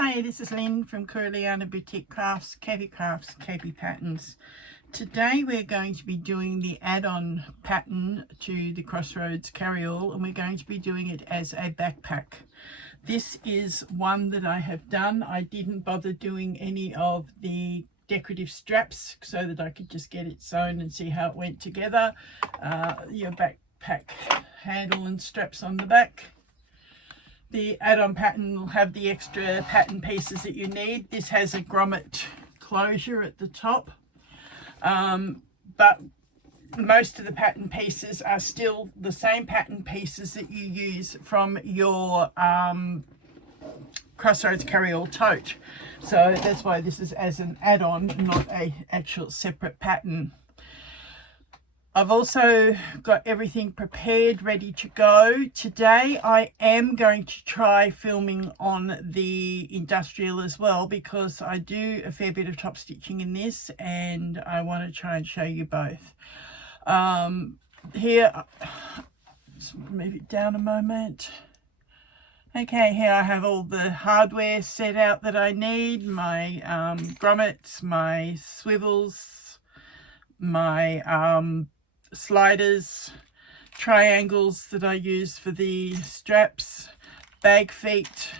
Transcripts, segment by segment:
Hi, this is Lynn from Corelliana Boutique Crafts, KP Patterns. Today we're going to be doing the add-on pattern to the Crossroads Carry All, and we're going to be doing it as a backpack. This is one that I have done. I didn't bother doing any of the decorative straps so that I could just get it sewn and see how it went together. Your backpack handle and straps on the back. The add-on pattern will have the extra pattern pieces that you need. This has a grommet closure at the top, but most of the pattern pieces are still the same pattern pieces that you use from your Crossroads Carry All tote. So that's why this is as an add-on, not a actual separate pattern. I've also got everything prepared, ready to go. Today I am going to try filming on the industrial as well, because I do a fair bit of top stitching in this and I want to try and show you both. Here, let's move it down a moment. Okay, here I have all the hardware set out that I need. My grommets, my swivels, my sliders, triangles that I use for the straps, bag feet.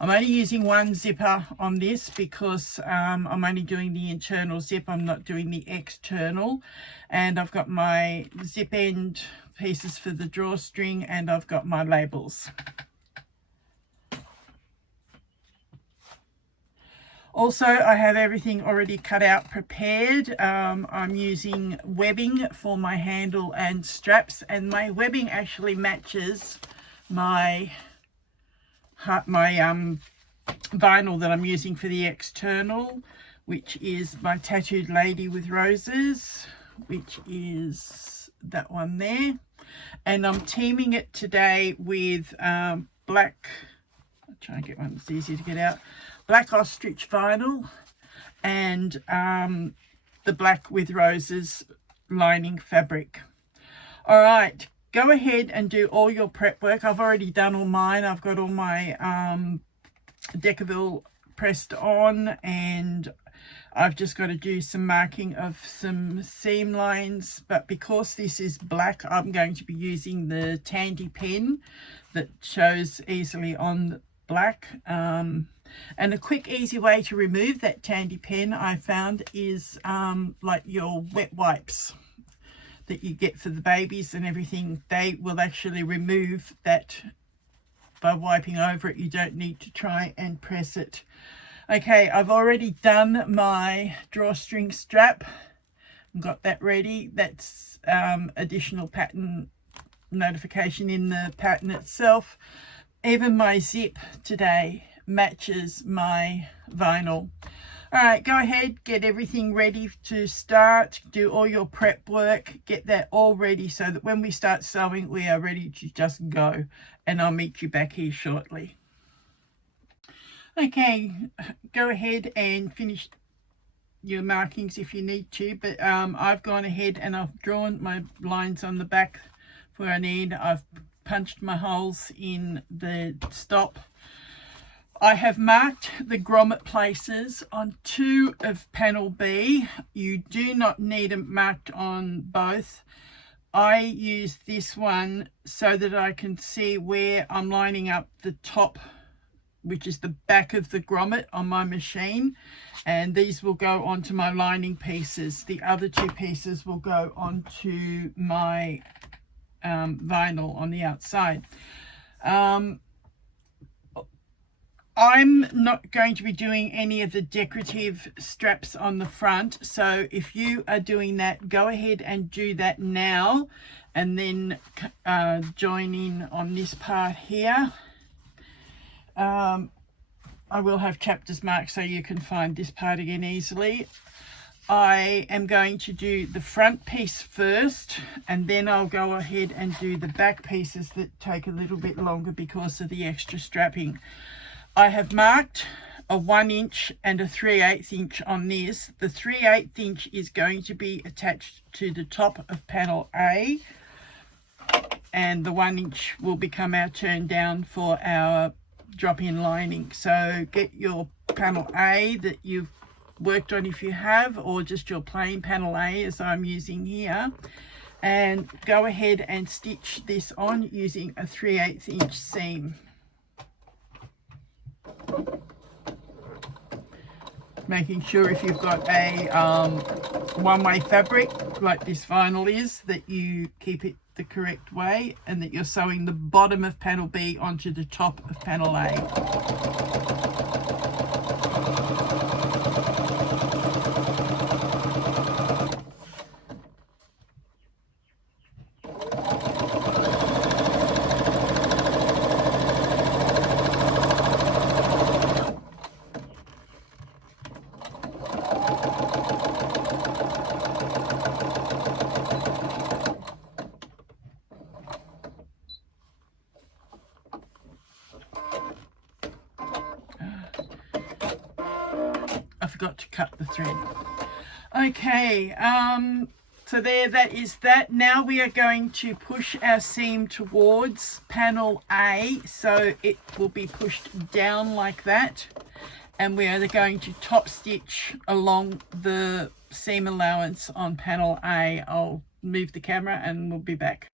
I'm only using one zipper on this because I'm only doing the internal zip. I'm not doing the external. And I've got my zip end pieces for the drawstring, and I've got my labels. Also, I have everything already cut out, prepared. I'm using webbing for my handle and straps, and my webbing actually matches my vinyl that I'm using for the external, which is my Tattooed Lady with Roses, which is that one there. And I'm teaming it today with black, I'll try and get one that's easier to get out, black ostrich vinyl and the black with roses lining fabric. All right, go ahead and do all your prep work. I've already done all mine. I've got all my Decaville pressed on, and I've just got to do some marking of some seam lines. But because this is black, I'm going to be using the Tandy pen that shows easily on black. And a quick easy way to remove that Tandy pen I found is like your wet wipes that you get for the babies and everything. They will actually remove that by wiping over it. You don't need to try and press it. Okay, I've already done my drawstring strap. Got that ready. That's additional pattern notification in the pattern itself. Even my zip today matches my vinyl. All right, go ahead, get everything ready to start. Do all your prep work, get that all ready so that when we start sewing, we are ready to just go. And I'll meet you back here shortly. Okay, go ahead and finish your markings if you need to, but I've gone ahead and I've drawn my lines on the back where I need. I've punched my holes in the stop. I have marked the grommet places on 2 of panel B. You do not need them marked on both. I use this one so that I can see where I'm lining up the top, which is the back of the grommet on my machine, and these will go onto my lining pieces. The other 2 pieces will go onto my vinyl on the outside. I'm not going to be doing any of the decorative straps on the front, so if you are doing that, go ahead and do that now, and then join in on this part here. I will have chapters marked so you can find this part again easily. I am going to do the front piece first, and then I'll go ahead and do the back pieces that take a little bit longer because of the extra strapping. I have marked a 1 inch and a 3/8 inch on this. The 3/8 inch is going to be attached to the top of panel A, and the 1 inch will become our turn down for our drop-in lining. So get your panel A that you've worked on if you have, or just your plain panel A as I'm using here, and go ahead and stitch this on using a 3/8 inch seam. Making sure if you've got a one-way fabric like this vinyl is, that you keep it the correct way and that you're sewing the bottom of panel B onto the top of panel A. I forgot to cut the thread. Okay, so there, that is that. Now we are going to push our seam towards panel A, so it will be pushed down like that, and we are going to top stitch along the seam allowance on panel A. I'll move the camera and we'll be back.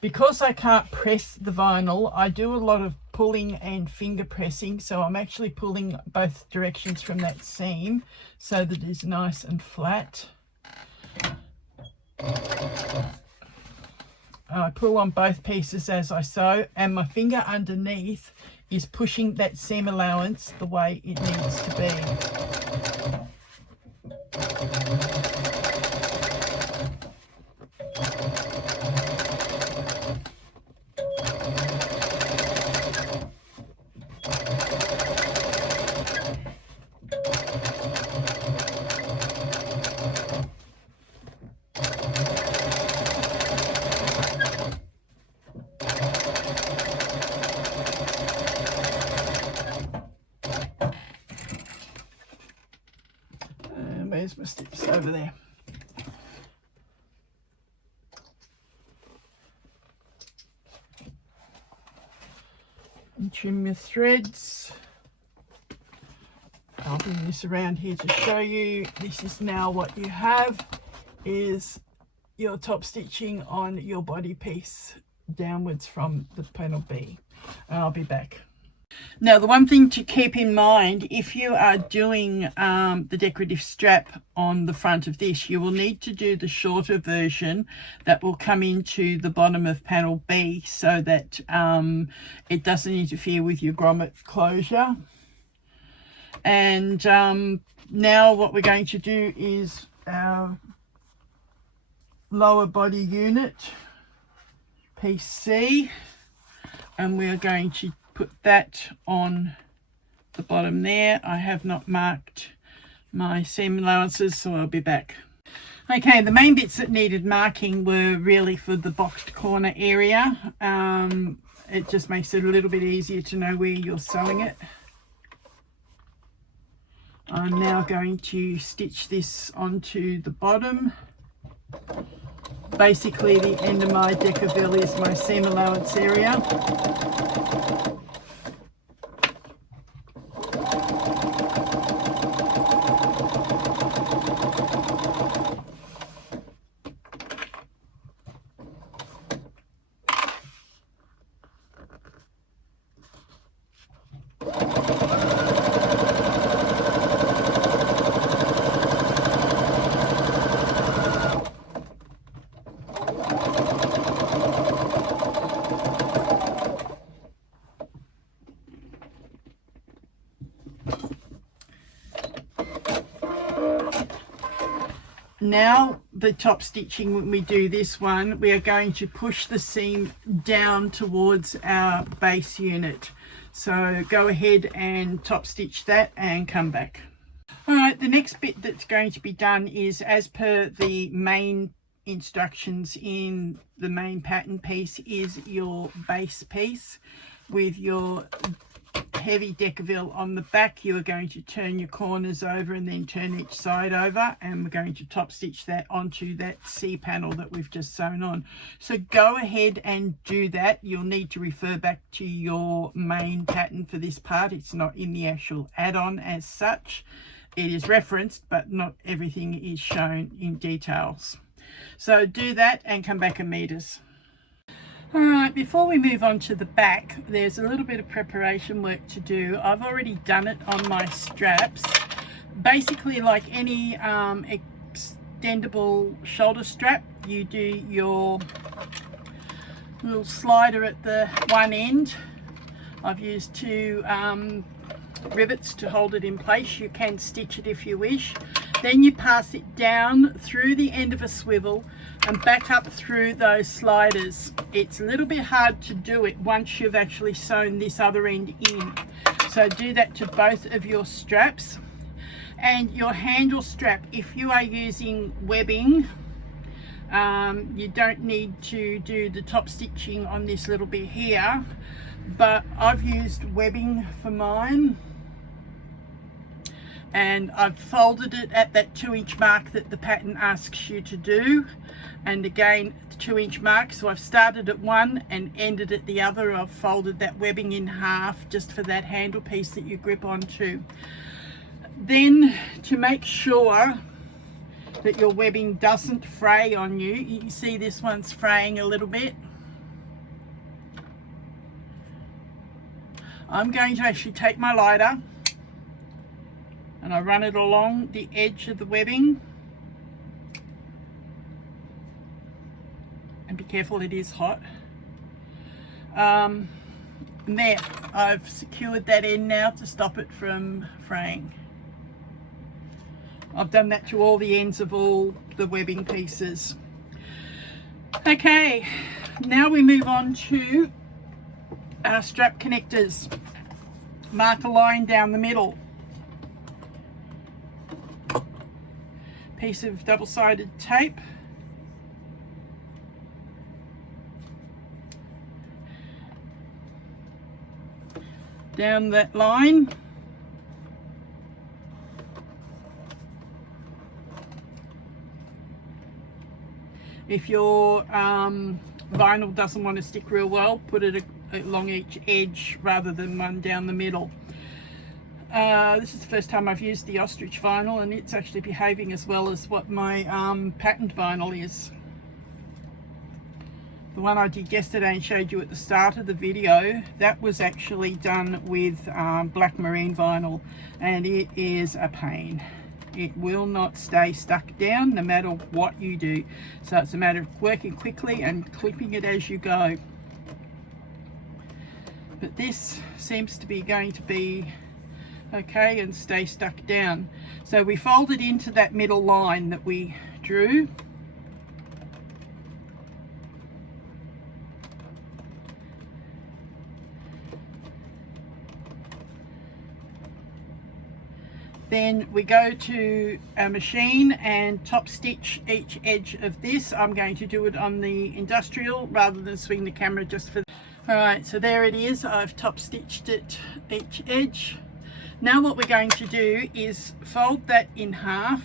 Because I can't press the vinyl, I do a lot of pulling and finger pressing, so I'm actually pulling both directions from that seam so that it's nice and flat. I pull on both pieces as I sew, and my finger underneath is pushing that seam allowance the way it needs to be. Where's my stitches? Over there. And trim your threads. I'll bring this around here to show you. This is now what you have, is your top stitching on your body piece downwards from the panel B. And I'll be back. Now, the one thing to keep in mind, if you are doing the decorative strap on the front of this, you will need to do the shorter version that will come into the bottom of panel B so that it doesn't interfere with your grommet closure. And now what we're going to do is our lower body unit, piece C, and we're going to put that on the bottom there. I have not marked my seam allowances, so I'll be back. Okay, the main bits that needed marking were really for the boxed corner area. It just makes it a little bit easier to know where you're sewing it. I'm now going to stitch this onto the bottom. Basically, the end of my decaville is my seam allowance area. Now the top stitching, when we do this one, we are going to push the seam down towards our base unit. So go ahead and top stitch that and come back. All right, the next bit that's going to be done is, as per the main instructions in the main pattern piece, is your base piece with your heavy Deckerville on the back, you are going to turn your corners over and then turn each side over, and we're going to top stitch that onto that C panel that we've just sewn on. So go ahead and do that. You'll need to refer back to your main pattern for this part. It's not in the actual add-on as such. It is referenced, but not everything is shown in details. So do that and come back and meet us. All right, before we move on to the back, there's a little bit of preparation work to do. I've already done it on my straps. Basically, like any extendable shoulder strap, you do your little slider at the one end. I've used 2 rivets to hold it in place. You can stitch it if you wish. Then you pass it down through the end of a swivel and back up through those sliders. It's a little bit hard to do it once you've actually sewn this other end in. So do that to both of your straps. And your handle strap, if you are using webbing, you don't need to do the top stitching on this little bit here, but I've used webbing for mine. And I've folded it at that 2-inch mark that the pattern asks you to do, and again 2-inch mark. So I've started at one and ended at the other. I've folded that webbing in half just for that handle piece that you grip onto. Then, to make sure that your webbing doesn't fray on you, you can see this one's fraying a little bit. I'm going to actually take my lighter and I run it along the edge of the webbing. And be careful, it is hot. And there, I've secured that end now to stop it from fraying. I've done that to all the ends of all the webbing pieces. Okay, now we move on to our strap connectors. Mark a line down the middle. Piece of double-sided tape. Down that line. If your vinyl doesn't want to stick real well, put it along each edge rather than one down the middle. This is the first time I've used the ostrich vinyl, and it's actually behaving as well as what my patterned vinyl is. The one I did yesterday and showed you at the start of the video, that was actually done with black marine vinyl, and it is a pain. It will not stay stuck down no matter what you do. So it's a matter of working quickly and clipping it as you go. But this seems to be going to be okay and stay stuck down. So we fold it into that middle line that we drew. Then we go to our machine and top stitch each edge of this. I'm going to do it on the industrial rather than swing the camera just for. Alright, so there it is. I've top stitched it each edge. Now what we're going to do is fold that in half.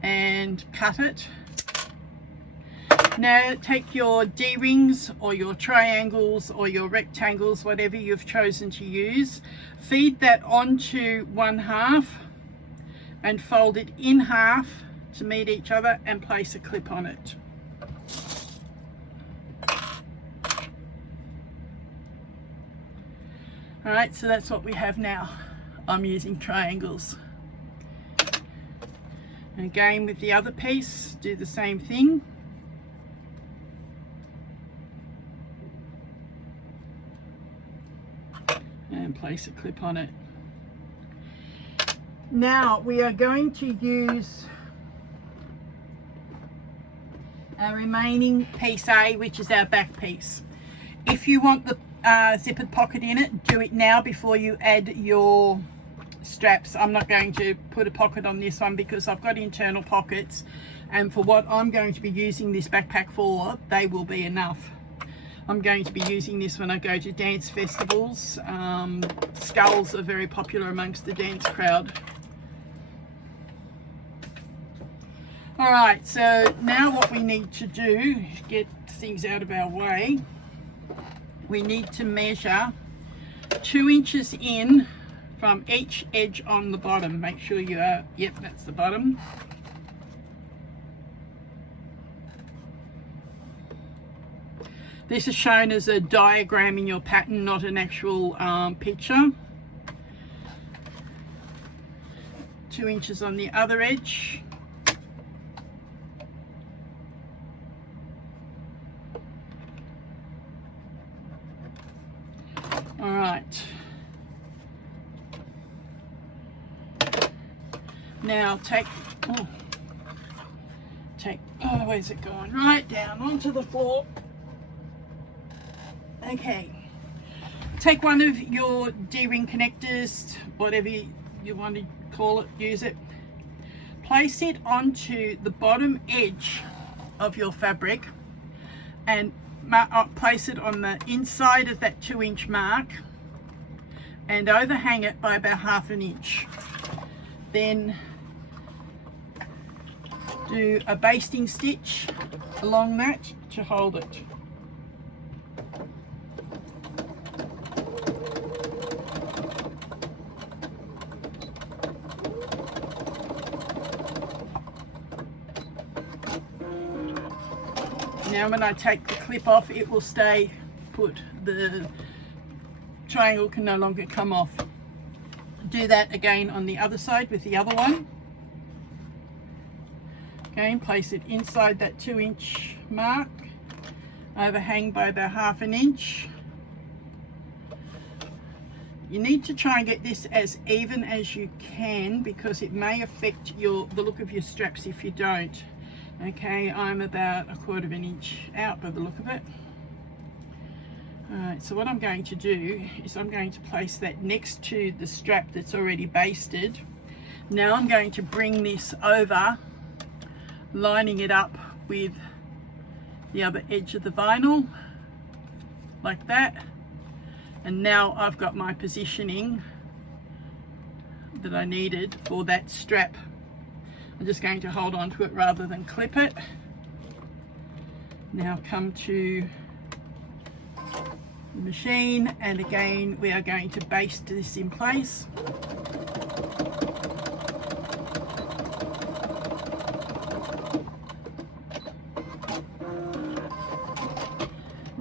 And cut it. Now take your D-rings or your triangles or your rectangles, whatever you've chosen to use, feed that onto one half and fold it in half to meet each other and place a clip on it. Alright, so that's what we have now. I'm using triangles. And again with the other piece, do the same thing. And place a clip on it. Now we are going to use our remaining piece A, which is our back piece. If you want the zippered pocket in it, do it now before you add your straps. I'm not going to put a pocket on this one because I've got internal pockets and for what I'm going to be using this backpack for, they will be enough. I'm going to be using this when I go to dance festivals. Skulls are very popular amongst the dance crowd. All right, so now what we need to do, get things out of our way, we need to measure 2 inches in from each edge on the bottom. Make sure you are, yep, that's the bottom. This is shown as a diagram in your pattern, not an actual picture. 2 inches on the other edge. All right. Now where's it going? Right down onto the floor. Okay. Take one of your D-ring connectors, whatever you want to call it, use it. Place it onto the bottom edge of your fabric and place it on the inside of that 2-inch mark and overhang it by about 1/2 inch. Then do a basting stitch along that to hold it. Now when I take the clip off, it will stay put. The triangle can no longer come off. Do that again on the other side with the other one. Again, place it inside that 2-inch mark, overhang by about 1/2 inch. You need to try and get this as even as you can because it may affect the look of your straps if you don't. Okay, I'm about 1/4 inch out by the look of it. Alright, so what I'm going to do is I'm going to place that next to the strap that's already basted. Now I'm going to bring this over, lining it up with the other edge of the vinyl, like that. And now I've got my positioning that I needed for that strap. I'm just going to hold on to it rather than clip it. Now come to the machine, and again we are going to baste this in place.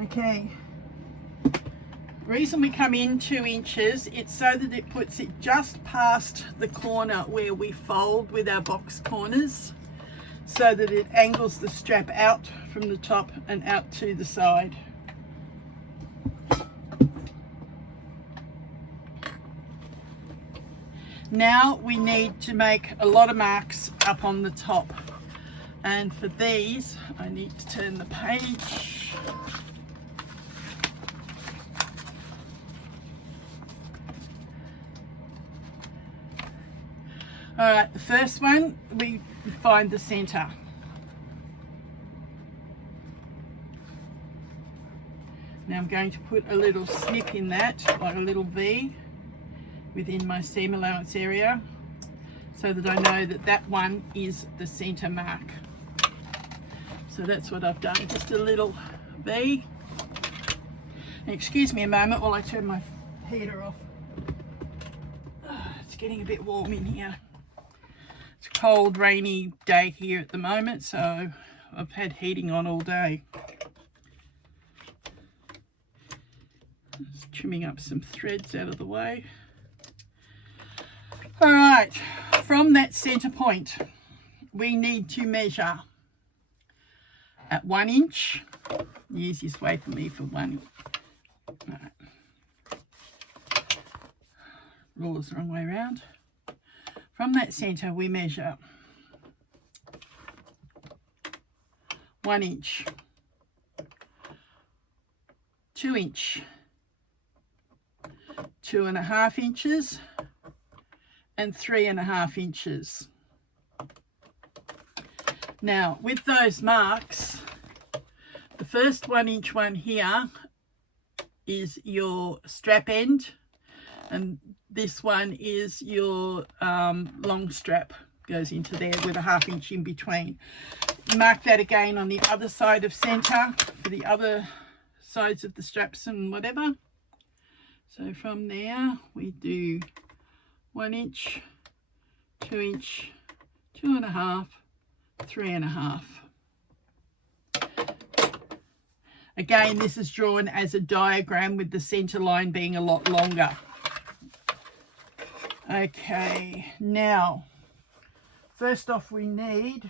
Okay. The reason we come in 2 inches, it's so that it puts it just past the corner where we fold with our box corners, so that it angles the strap out from the top and out to the side. Now we need to make a lot of marks up on the top, and for these I need to turn the page. All right, the first one, we find the center. Now I'm going to put a little snip in that, like a little V, within my seam allowance area, so that I know that that one is the center mark. So that's what I've done, just a little V. And excuse me a moment while I turn my heater off. It's getting a bit warm in here. It's a cold, rainy day here at the moment, so I've had heating on all day. Just trimming up some threads out of the way. All right, from that center point, we need to measure at 1 inch. The easiest way for me for one. All right. Ruler's the wrong way around. From that center, we measure 1 inch, 2 inch, 2.5 inches, and 3.5 inches. Now with those marks, the first 1 inch one here is your strap end, and this one is your long strap, goes into there with a 1/2 inch in between. Mark that again on the other side of center for the other sides of the straps and whatever. So from there we do 1 inch, 2 inch, 2.5, 3.5. Again, this is drawn as a diagram with the center line being a lot longer. Okay, now first off we need,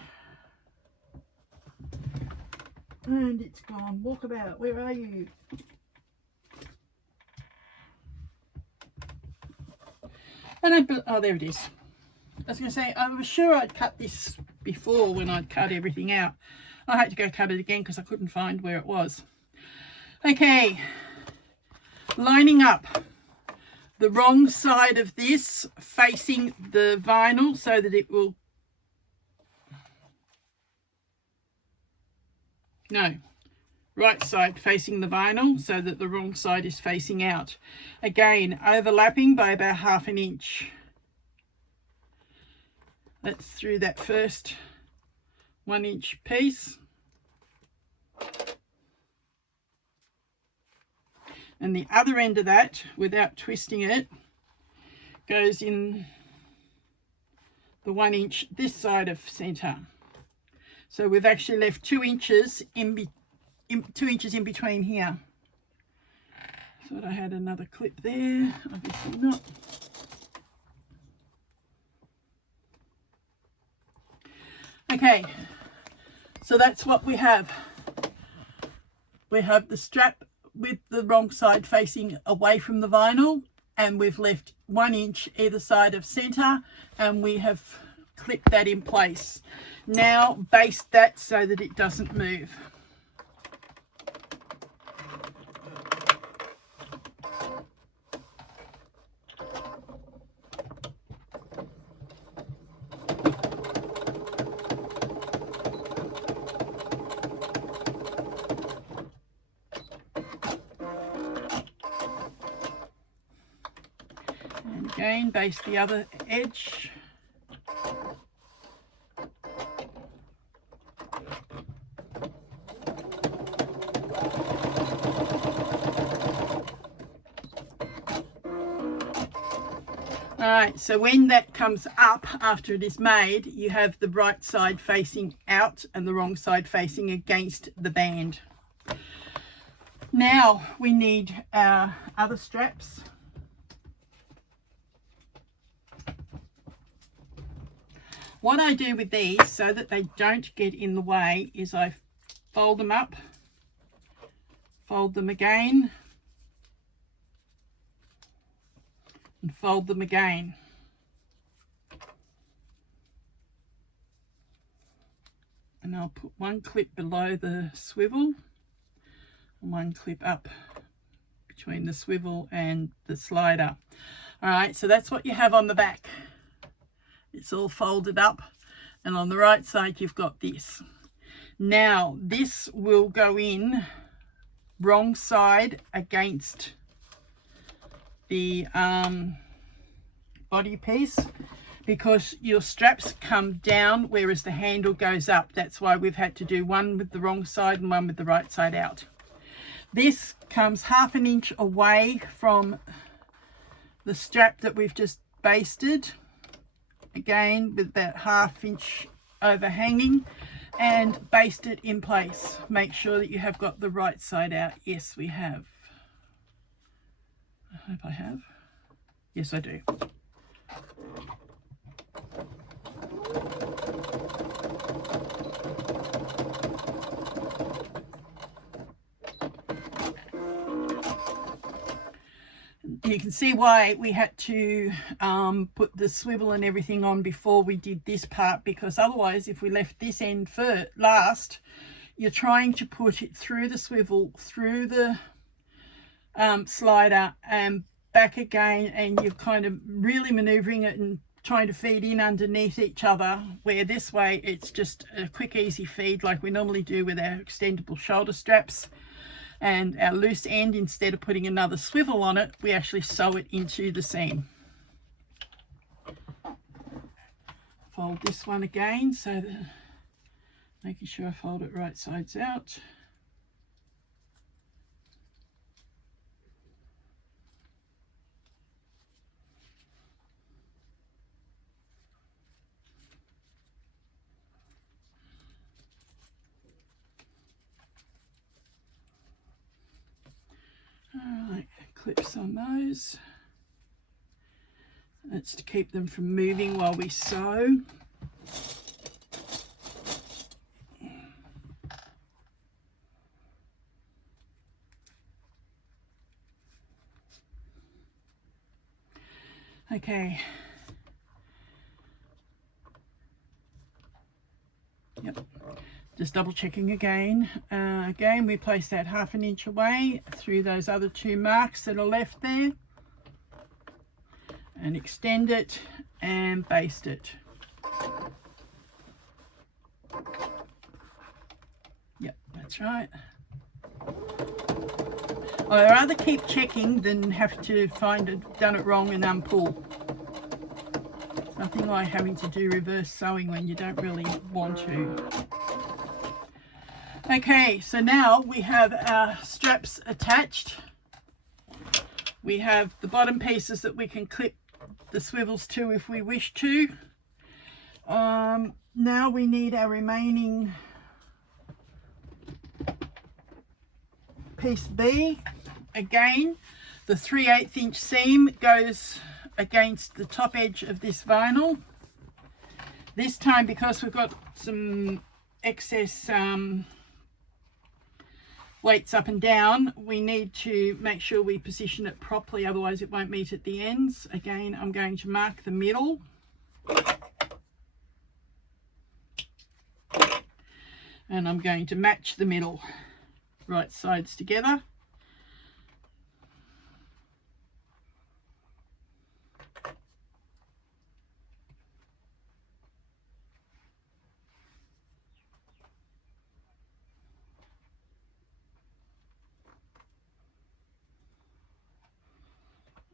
and it's gone, walkabout, where are you? Oh, there it is. I was going to say, I was sure I'd cut this before when I'd cut everything out. I had to go cut it again because I couldn't find where it was. Okay, lining up the wrong side of this facing the vinyl so that it will, no, right side facing the vinyl so that the wrong side is facing out. Again, overlapping by about 1/2 inch. That's through that first 1 inch piece. And the other end of that, without twisting it, goes in the 1 inch this side of center. So we've actually left 2 inches in 2 inches in between here. Thought I had another clip there, obviously not. Okay, so that's what we have. We have the strap with the wrong side facing away from the vinyl, and we've left 1 inch either side of center, and we have clipped that in place. Now baste that so that it doesn't move. Again, baste the other edge. Alright, so when that comes up after it is made, you have the right side facing out and the wrong side facing against the band. Now we need our other straps. What I do with these so that they don't get in the way is I fold them up, fold them again, and fold them again. And I'll put one clip below the swivel and one clip up between the swivel and the slider. All right, so that's what you have on the back. It's all folded up, and on the right side you've got this. Now this will go in wrong side against the body piece, because your straps come down whereas the handle goes up. That's why we've had to do one with the wrong side and one with the right side out. This comes 1/2 inch away from the strap that we've just basted, again with that 1/2 inch overhanging, and baste it in place. Make sure that you have got the right side out. Yes, we have. I hope I have. Yes, I do. You can see why we had to put the swivel and everything on before we did this part, because otherwise if we left this end last, you're trying to put it through the swivel, through the slider and back again, and you're kind of really maneuvering it and trying to feed in underneath each other, where this way it's just a quick easy feed like we normally do with our extendable shoulder straps. And our loose end, instead of putting another swivel on it, we actually sew it into the seam. Fold this one again, so that, making sure I fold it right sides out. Alright, clips on those. That's to keep them from moving while we sew. Okay. Yep. Just double checking again. Again, we place that 1/2 inch away through those other 2 marks that are left there, and extend it and baste it. Yep, that's right. I'd rather keep checking than have to find it done it wrong and unpull. It's nothing like having to do reverse sewing when you don't really want to. Okay, so now we have our straps attached. We have the bottom pieces that we can clip the swivels to if we wish to. Now we need our remaining piece B. Again, the 3/8 inch seam goes against the top edge of this vinyl. This time, because we've got some excess weights up and down, we need to make sure we position it properly, otherwise it won't meet at the ends. Again, I'm going to mark the middle. And I'm going to match the middle, right sides together.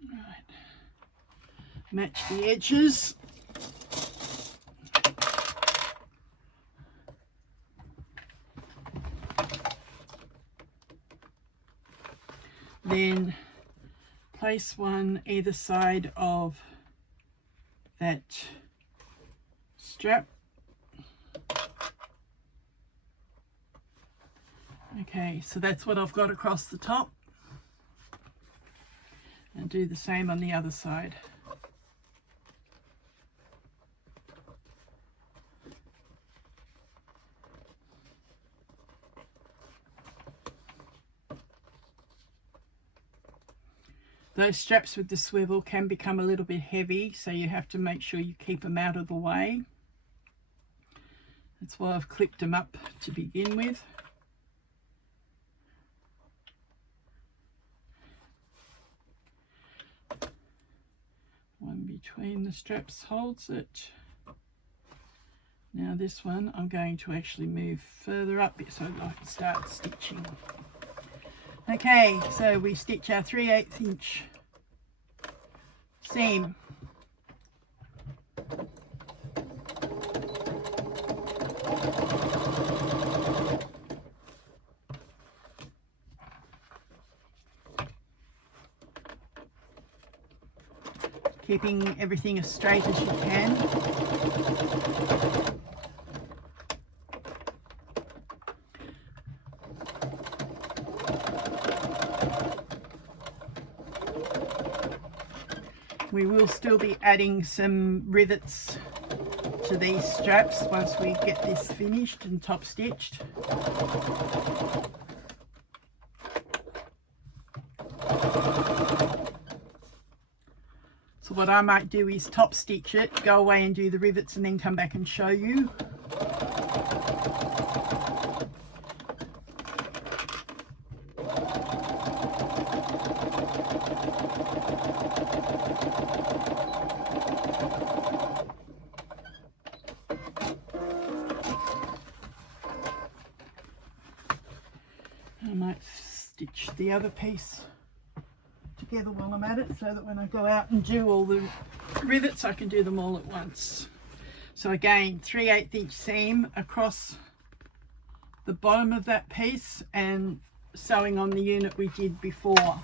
Right. Match the edges. Then place one either side of that strap. Okay, so that's what I've got across the top. And do the same on the other side. Those straps with the swivel can become a little bit heavy, so you have to make sure you keep them out of the way. That's why I've clipped them up to begin with. One between the straps holds it. Now this one I'm going to actually move further up so I can start stitching. Okay, so we stitch our 3/8 inch seam. Keeping everything as straight as you can. We will still be adding some rivets to these straps once we get this finished and top stitched. So what I might do is top stitch it, go away and do the rivets, and then come back and show you. stitch the other piece together while I'm at it, so that when I go out and do all the rivets I can do them all at once. So again, 3/8 inch seam across the bottom of that piece and sewing on the unit we did before.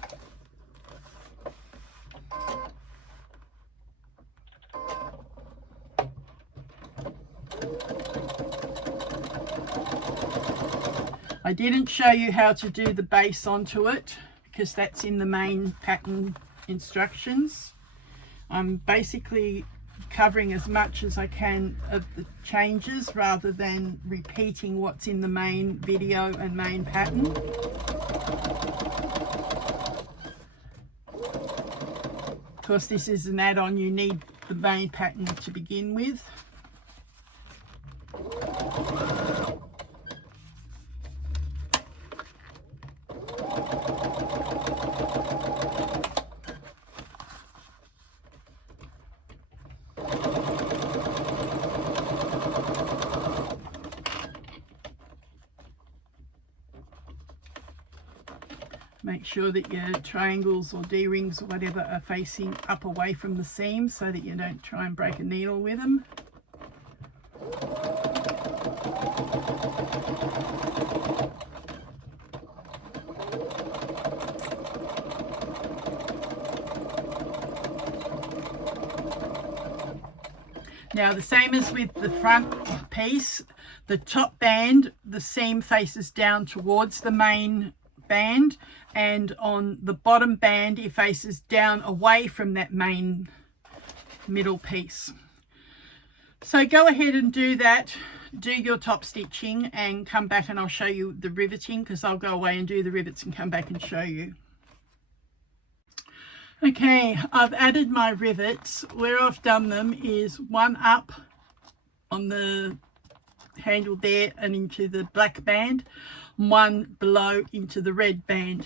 I didn't show you how to do the base onto it because that's in the main pattern instructions. I'm basically covering as much as I can of the changes rather than repeating what's in the main video and main pattern. Of course, this is an add-on, you need the main pattern to begin with. Make sure that your triangles or D-rings or whatever are facing up away from the seam so that you don't try and break a needle with them. Now the same as with the front piece, the top band, the seam faces down towards the main band, and on the bottom band it faces down away from that main middle piece. So go ahead and do that, do your top stitching and come back and I'll show you the riveting, because I'll go away and do the rivets and come back and show you. Okay, I've added my rivets. Where I've done them is one up on the handle there and into the black band, one below into the red band.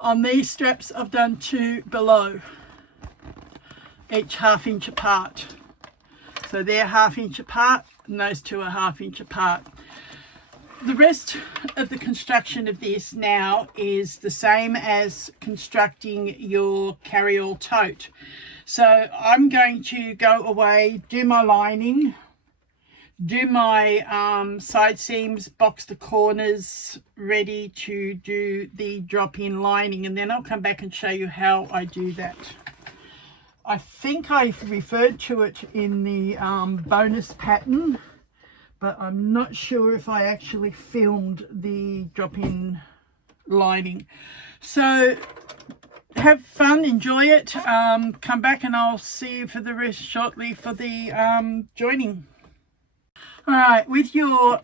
On these straps I've done two below, each 1/2 inch apart. So they're 1/2 inch apart and those two are 1/2 inch apart. The rest of the construction of this now is the same as constructing your carry-all tote. So I'm going to go away, do my lining, do my side seams, box the corners, ready to do the drop-in lining, and then I'll come back and show you how I do that. I think I referred to it in the bonus pattern, but I'm not sure if I actually filmed the drop-in lining. So have fun, enjoy it, come back and I'll see you for the rest shortly for the joining. Alright, with your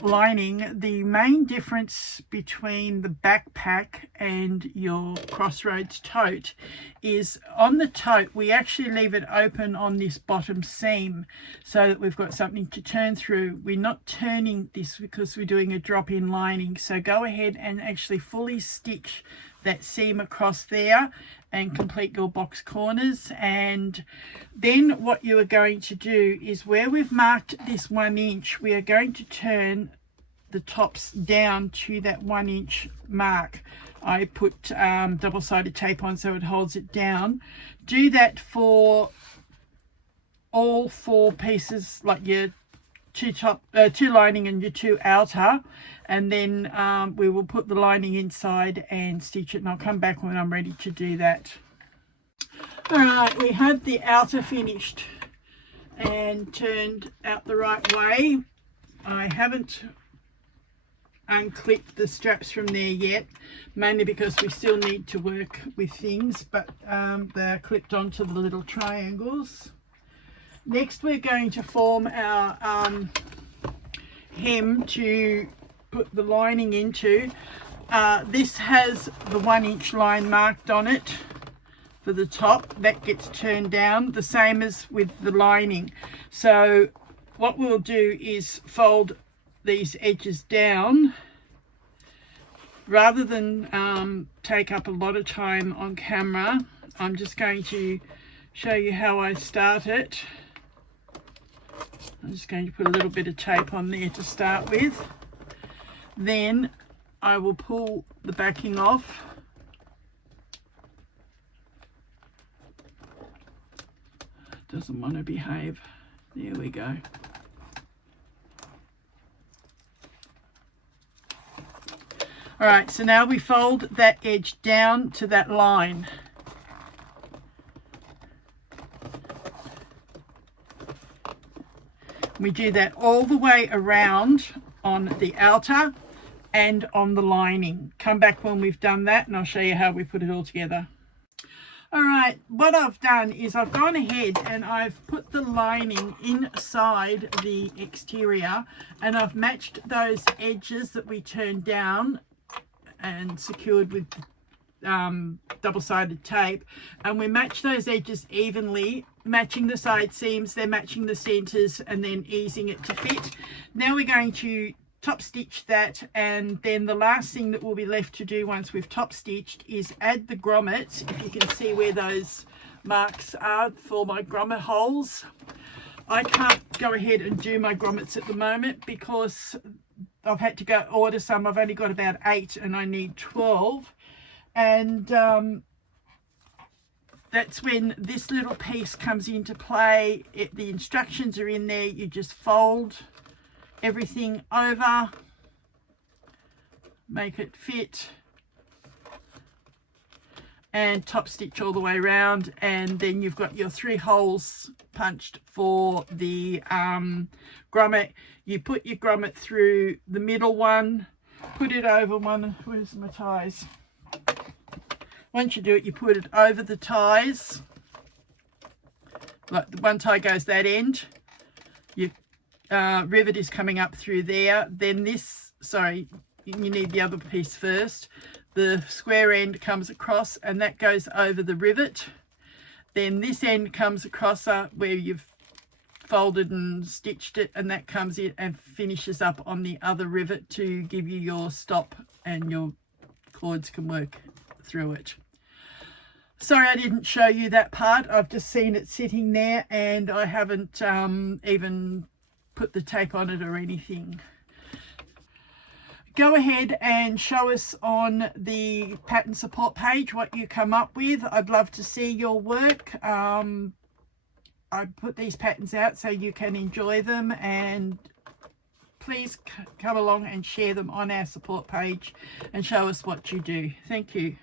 lining, the main difference between the backpack and your Crossroads tote is on the tote we actually leave it open on this bottom seam so that we've got something to turn through. We're not turning this because we're doing a drop-in lining, so go ahead and actually fully stitch that seam across there and complete your box corners. And then what you are going to do is where we've marked this 1 inch, we are going to turn the tops down to that 1 inch mark. I put double-sided tape on so it holds it down. Do that for all 4 pieces, like your two lining and your 2 outer, and then we will put the lining inside and stitch it, and I'll come back when I'm ready to do that. Alright, we have the outer finished and turned out the right way. I haven't unclipped the straps from there yet, mainly because we still need to work with things, but they're clipped onto the little triangles. Next we're going to form our hem to put the lining into. This has the 1 inch line marked on it for the top. That gets turned down, the same as with the lining. So what we'll do is fold these edges down. Rather than take up a lot of time on camera, I'm just going to show you how I start it. I'm just going to put a little bit of tape on there to start with. Then I will pull the backing off. Doesn't want to behave. There we go. All right, so now we fold that edge down to that line. We do that all the way around on the outer and on the lining. Come back when we've done that and I'll show you how we put it all together. All right, what I've done is I've gone ahead and I've put the lining inside the exterior, and I've matched those edges that we turned down and secured with double-sided tape, and we match those edges evenly, matching the side seams, then matching the centers, and then easing it to fit. Now we're going to top stitch that, and then the last thing that will be left to do once we've top stitched is add the grommets. If you can see where those marks are for my grommet holes, I can't go ahead and do my grommets at the moment because I've had to go order some. I've only got about 8 and I need 12, and that's when this little piece comes into play. The instructions are in there. You just fold everything over, make it fit, and top stitch all the way around, and then you've got your 3 holes punched for the grommet. You put your grommet through the middle one, put it over one. Where's my ties? Once you do it, you put it over the ties, like the one tie goes that end. You rivet is coming up through there. Then this, sorry, you need the other piece first. The square end comes across and that goes over the rivet. Then this end comes across where you've folded and stitched it, and that comes in and finishes up on the other rivet to give you your stop, and your cords can work through it. Sorry I didn't show you that part. I've just seen it sitting there and I haven't even put the tape on it or anything. Go ahead and show us on the pattern support page what you come up with. I'd love to see your work. I put these patterns out so you can enjoy them, and please come along and share them on our support page and show us what you do. Thank you.